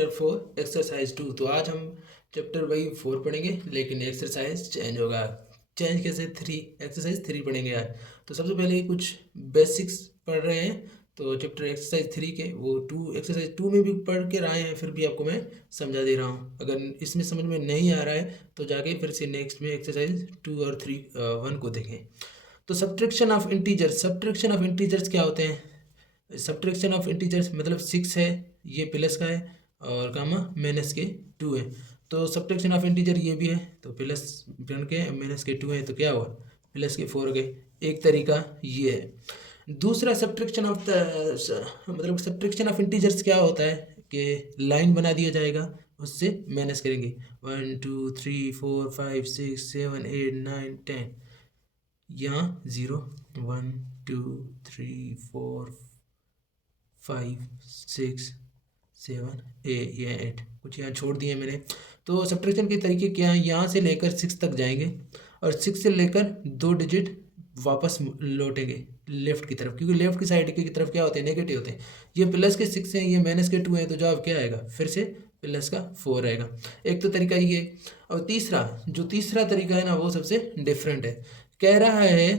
Chapter 4 exercise 2। तो आज हम चैप्टर वही 4 पढ़ेंगे, लेकिन एक्सरसाइज चेंज होगा। चेंज कैसे? 3 एक्सरसाइज 3 पढ़ेंगे आज। तो सबसे पहले कुछ बेसिक्स पढ़ रहे हैं। तो चैप्टर एक्सरसाइज 3 के वो 2 एक्सरसाइज 2 में भी पढ़ के आए हैं, फिर भी आपको मैं समझा दे रहा हूँ। अगर इसमें समझ में नहीं आ रहा है तो जाके फिर से नेक्स्ट में एक्सरसाइज 2 और 1 को देखें। तो subtraction of integers. Subtraction of integers क्या होते हैं? सब्ट्रैक्शन ऑफ इंटीजर्स मतलब 6 है, ये प्लस का है, और गामा माइनस के 2 है। तो सब्ट्रैक्शन ऑफ इंटीजर ये भी है, तो प्लस बन के माइनस के 2 है, तो क्या हुआ? प्लस के 4 गए। एक तरीका ये है। दूसरा सब्ट्रैक्शन ऑफ मतलब सब्ट्रैक्शन ऑफ इंटीजर्स क्या होता है कि लाइन बना दिया जाएगा, उससे माइनस करेंगे 1 2 3 4 5 6 7 8 9 10। यहाँ 0 1 2 3 4 5 6 7 8 कुछ यहाँ छोड़ दिए मैंने। तो सब्ट्रैक्शन के तरीके क्या हैं? यहाँ से लेकर 6 तक जाएंगे और 6 से लेकर 2 डिजिट वापस लौटेंगे लेफ्ट की तरफ, क्योंकि लेफ्ट की साइड की तरफ क्या होते हैं? नेगेटिव होते हैं। ये प्लस के 6 हैं, ये माइनस के 2 हैं, तो जवाब क्या आएगा? फिर से प्लस का 4 आएगा। एक तो तरीका ये है। और तीसरा तरीका है ना, वो सबसे डिफरेंट है। कह रहा है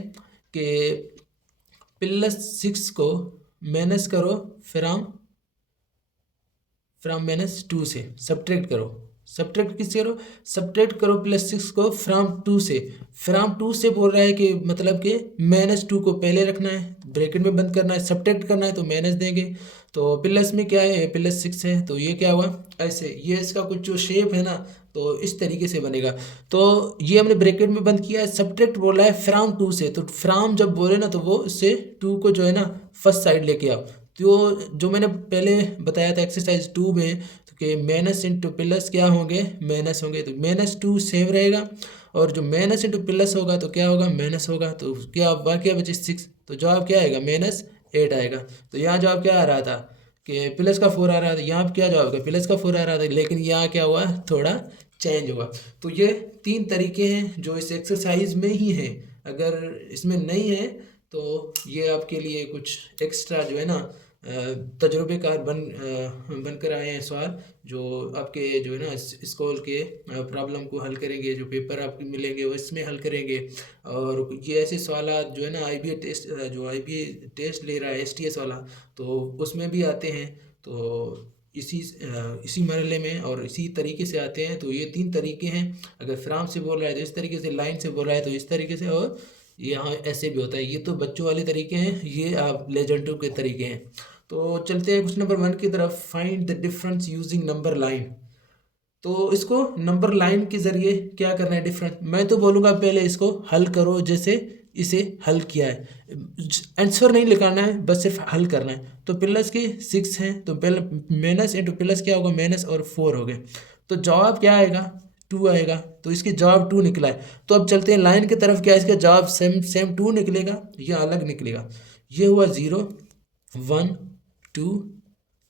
कि +6 को माइनस करो फ्रॉम -2 से, सब्ट्रैक्ट करो। सब्ट्रैक्ट किससे करो? सब्ट्रैक्ट करो +6 को फ्रॉम 2 से। फ्रॉम 2 से बोल रहा है कि मतलब कि -2 को पहले रखना है, ब्रैकेट में बंद करना है, सब्ट्रैक्ट करना है तो माइनस देंगे। तो प्लस में क्या है? +6 है, तो ये क्या हुआ? ऐसे ये इसका कुछ जो शेप है ना, तो इस तरीके से बनेगा। तो ये हमने ब्रैकेट में बंद किया है, सब्ट्रैक्ट बोला है फ्रॉम 2 से, तो फ्रॉम जब बोले ना तो वो उससे 2 को जो है ना फर्स्ट साइड लेके आओ। तो जो मैंने पहले बताया था एक्सरसाइज 2 में, तो कि माइनस इंटू प्लस क्या होंगे? माइनस होंगे, तो -2 सेम रहेगा, और जो माइनस इंटू प्लस होगा तो क्या होगा? माइनस होगा। तो क्या बाकी बचे 6, तो जवाब क्या आएगा? -8 आएगा। तो यहाँ जवाब क्या आ रहा था कि प्लस का 4 आ रहा था, यहाँ क्या जवाब है? प्लस का 4 आ रहा था, लेकिन यहाँ क्या हुआ? थोड़ा चेंज हुआ। तो ये 3 तरीके हैं जो इस एक्सरसाइज में ही हैं। अगर इसमें नहीं है तो ये आपके लिए कुछ एक्स्ट्रा जो है ना तजुर्बेकार बनकर आए हैं सवाल, जो आपके जो है ना स्कूल के प्रॉब्लम को हल करेंगे, जो पेपर आपको मिलेंगे वो इसमें हल करेंगे। और ये ऐसे सवाल जो है ना आईबीए टेस्ट, जो आईबीए टेस्ट ले रहा है एसटीएस वाला, तो उसमें भी आते हैं। तो इसी मरहले में और इसी तरीके से आते हैं। तो ये 3 तरीके हैं। अगर फ्राम से बोल रहा है तो इस तरीके से, लाइन से बोल रहा है तो इस तरीके से, और यहाँ ऐसे भी होता है। ये तो बच्चों वाले तरीके हैं, ये आप लेजेंडों के तरीके हैं। तो चलते हैं क्वेश्चन नंबर 1 की तरफ। Find the difference using number line. तो इसको नंबर लाइन के ज़रिए क्या करना है डिफरेंस? मैं तो बोलूँगा पहले इसको हल करो, जैसे इसे हल किया है। आंसर नहीं लिखाना है, बस सिर्फ हल करना है। तो प्लस के 6 हैं, तो पहले माइनस इंटू प्लस क्या होगा? माइनस और 4 हो गए। तो जवाब क्या आएगा? 2 आएगा। तो इसके जवाब 2 निकला है। तो अब चलते हैं लाइन की तरफ। क्या इसका जवाब सेम 2 निकलेगा या अलग निकलेगा? ये हुआ 0 1 2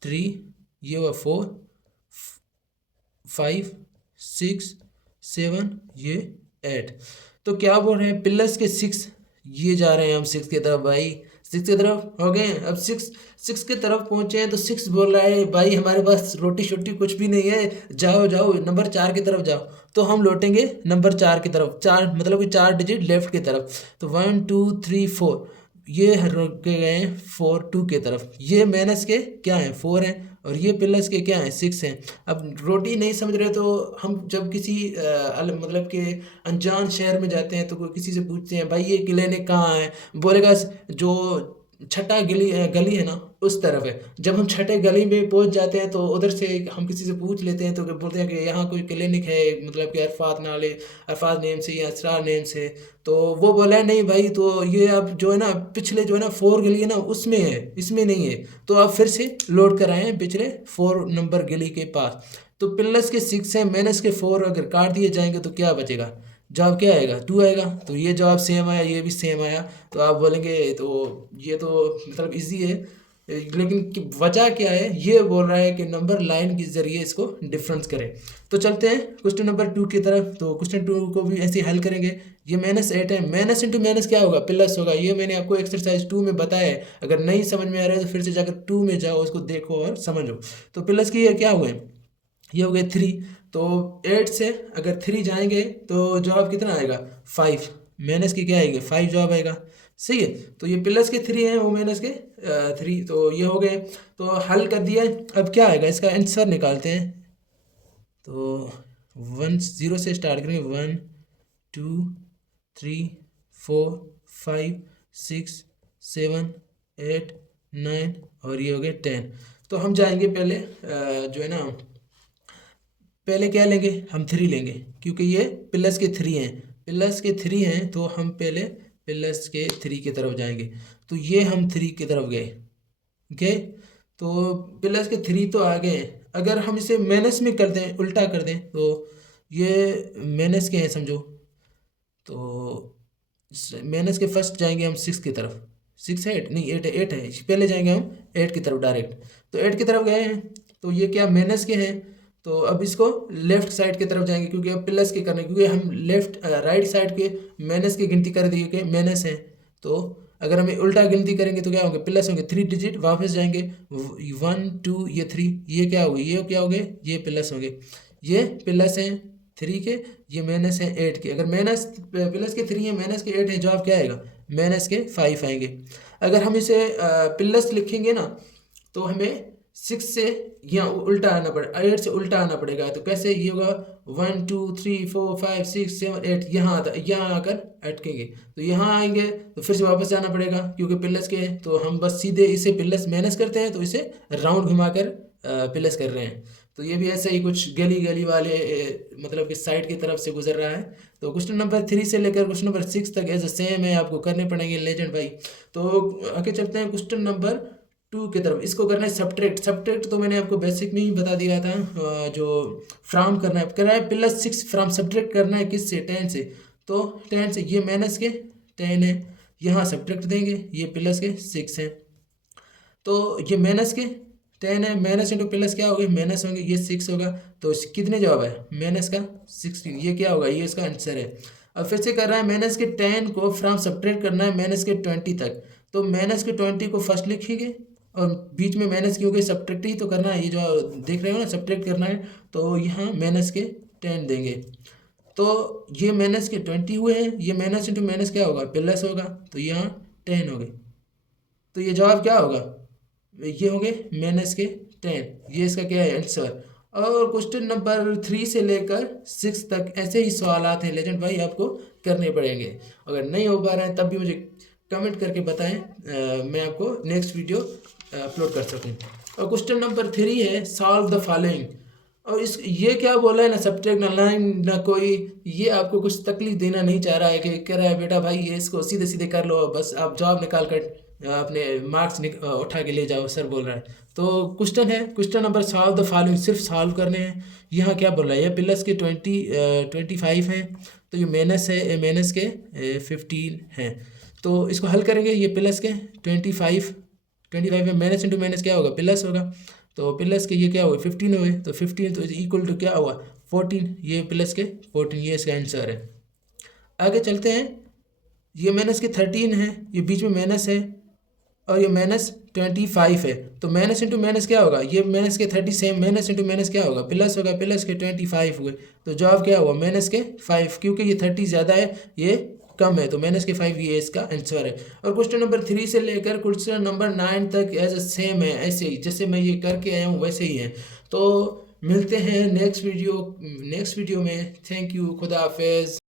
3, ये हुआ 4 5 6 7, ये 8। तो क्या बोल रहे हैं? प्लस के 6, ये जा रहे हैं हम 6 की तरफ भाई, 6 की तरफ हो गए। अब 6 की तरफ पहुंचे हैं, तो 6 बोल रहा है भाई हमारे पास रोटी शोटी कुछ भी नहीं है, जाओ जाओ नंबर 4 की तरफ जाओ। तो हम लौटेंगे नंबर 4 की तरफ, 4 मतलब कि 4 डिजिट लेफ्ट की तरफ। तो 1 2 3 4, ये रुक के गए हैं 4 2 की तरफ। ये माइनस के क्या हैं? 4 हैं, और ये प्लस के क्या हैं? 6 हैं। अब रोटी नहीं समझ रहे तो हम जब किसी मतलब कि अनजान शहर में जाते हैं तो कोई किसी से पूछते हैं भाई ये क्लिनिक कहाँ है, बोलेगा जो छठा गली है ना उस तरफ है। जब हम छठे गली में पहुंच जाते हैं तो उधर से हम किसी से पूछ लेते हैं, तो बोलते हैं कि यहाँ कोई क्लिनिक है, मतलब कि अरफात नेम से या असरार नेम से। तो वो बोला है नहीं भाई, तो ये अब जो है ना पिछले जो है ना 4 गली है ना उसमें है, इसमें नहीं है। तो आप फिर से लौट कर आए हैं पिछले 4 नंबर गली के पास। तो प्लस के 6 है, माइनस के 4 अगर काट दिए जाएंगे तो क्या बचेगा? जवाब क्या आएगा? 2 आएगा। तो ये जवाब सेम आया, ये भी सेम आया। तो आप बोलेंगे तो ये तो मतलब इजी है, लेकिन वजह क्या है? ये बोल रहा है कि नंबर लाइन के जरिए इसको डिफरेंस करें। तो चलते हैं क्वेश्चन नंबर 2 की तरफ। तो क्वेश्चन 2 को भी ऐसे हल करेंगे। ये -8 है, माइनस इंटू माइनस क्या होगा? प्लस होगा। ये मैंने आपको एक्सरसाइज 2 में बताया है। अगर नहीं समझ में आ रहा है तो फिर से जाकर 2 में जाओ, उसको देखो और समझो। तो प्लस की ये क्या हुए? ये हो गए 3। तो 8 से अगर 3 जाएंगे तो जवाब कितना आएगा 5। माइनस की क्या आएगी 5 जवाब आएगा। सही है। तो ये प्लस के 3 हैं वो माइनस के 3, तो ये हो गए। तो हल कर दिया। अब क्या आएगा इसका आंसर निकालते हैं। तो 0 से स्टार्ट करेंगे 1 2 3 4 5 6 7 8 9 और ये हो गए 10। तो हम जाएंगे पहले जो है ना, पहले क्या लेंगे हम 3 लेंगे क्योंकि ये प्लस के 3 हैं। प्लस के 3 हैं तो हम पहले प्लस के 3 की तरफ जाएंगे। तो ये हम 3 की तरफ गए। ओके। तो प्लस के 3 तो आ गए। अगर हम इसे माइनस में कर दें, उल्टा कर दें, तो ये माइनस के हैं समझो। तो माइनस के फर्स्ट जाएंगे हम 6 की तरफ। 6 है 8 नहीं 8 है 8 है, पहले जाएंगे हम 8 की तरफ डायरेक्ट। तो 8 की तरफ गए हैं तो ये क्या माइनस के हैं। तो अब इसको लेफ्ट साइड की तरफ जाएंगे क्योंकि अब प्लस के करने, क्योंकि हम लेफ्ट राइट साइड के माइनस की गिनती कर दिए कि माइनस है। तो अगर हमें उल्टा गिनती करेंगे तो क्या होंगे प्लस होंगे 3 डिजिट वापस जाएंगे 1 2 ये 3, ये क्या होगी ये क्या होंगे ये प्लस होंगे। ये प्लस हैं 3 के, ये माइनस है 8 के। अगर माइनस प्लस के 3 है माइनस के 8 है, जवाब क्या आएगा माइनस के 5 आएंगे। अगर हम इसे प्लस लिखेंगे ना तो हमें 6 से यहाँ उल्टा आना पड़ेगा, 8 से उल्टा आना पड़ेगा। तो कैसे ये होगा 1 2 3 4 5 6 7 8, यहाँ आकर अटकेंगे। तो यहाँ आएंगे तो फिर से वापस जाना पड़ेगा क्योंकि प्लस के हैं। तो हम बस सीधे इसे प्लस माइनस करते हैं तो इसे राउंड घुमाकर प्लस कर रहे हैं। तो ये भी ऐसे ही कुछ गली गली वाले मतलब कि साइड की तरफ से गुजर रहा है। तो क्वेश्चन नंबर 3 से लेकर क्वेश्चन नंबर 6 तक एज सेम है, आपको करने पड़ेंगे लेजेंड भाई। तो आगे चलते हैं क्वेश्चन नंबर 2 की तरफ। इसको करना है सब्ट्रैक्ट। सब्ट्रैक्ट तो मैंने आपको बेसिक में ही बता दिया था। जो फ्रॉम करना है +6 फ्रॉम सब्ट्रैक्ट करना है किससे 10 से। तो 10 से ये माइनस के 10 है, यहाँ सब्ट्रैक्ट देंगे, ये प्लस के 6 है। तो ये माइनस के 10 है, माइनस इंटू प्लस क्या होगा माइनस होंगे, ये 6 होगा। तो कितने जवाब है माइनस का 16, ये क्या होगा ये इसका आंसर है। अब फिर से कर रहा है माइनस के 10 को फ्रॉम सब्ट्रैक्ट करना है माइनस के 20 तक। तो माइनस के 20 को फर्स्ट लिखेंगे और बीच में माइनस की हो गई, सब्ट्रैक्ट ही तो करना है, ये जो देख रहे हो ना सब्ट्रैक्ट करना है। तो यहाँ माइनस के 10 देंगे। तो ये माइनस के 20 हुए हैं, ये माइनस इंटू माइनस क्या होगा प्लस होगा, तो यहाँ 10 हो गए। तो ये जवाब क्या होगा ये होंगे माइनस के 10, ये इसका क्या है आंसर। और क्वेश्चन नंबर 3 से लेकर 6 तक ऐसे ही सवाल आते हैं लेजेंड भाई, आपको करने पड़ेंगे। अगर नहीं हो पा रहे हैं तब भी मुझे कमेंट करके बताएं, मैं आपको नेक्स्ट वीडियो अपलोड कर सकूं। और क्वेश्चन नंबर 3 है सॉल्व द फॉलोइंग। और इस ये क्या बोला है ना सब्ट्रैक्ट ना लाइन ना कोई, ये आपको कुछ तकलीफ देना नहीं चाह रहा है कि कह रहा है बेटा भाई ये इसको सीधे सीधे कर लो, बस आप जवाब निकाल कर अपने मार्क्स उठा के ले जाओ सर बोल रहा है। तो क्वेश्चन है question number solve the following, सिर्फ सॉल्व करने हैं। यहाँ क्या बोल रहा है ये प्लस के 25 हैं, तो ये माइनस है माइनस के 15 हैं। तो इसको हल करेंगे, ये प्लस के 25 में माइनस इंटू माइनस क्या होगा प्लस होगा। तो प्लस के ये क्या हुआ 15 हुए, तो 15 तो इक्वल टू क्या हुआ 14, ये प्लस के 14, ये इसका आंसर है। आगे चलते हैं, ये माइनस के 13 है, ये बीच में माइनस है और ये माइनस 25 है। तो माइनस इंटू माइनस क्या होगा, ये माइनस के 30 सेम माइनस इंटू माइनस क्या होगा प्लस होगा, प्लस के 25 हुए। तो जवाब क्या हुआ माइनस के 5, क्योंकि ये 30 ज़्यादा है ये कम है, तो माइनस के 5 ये इसका आंसर है। और क्वेश्चन नंबर 3 से लेकर क्वेश्चन नंबर 9 तक एज सेम है, ऐसे ही जैसे मैं ये करके आया हूँ वैसे ही है। तो मिलते हैं नेक्स्ट वीडियो में। थैंक यू, खुदा हाफिज़।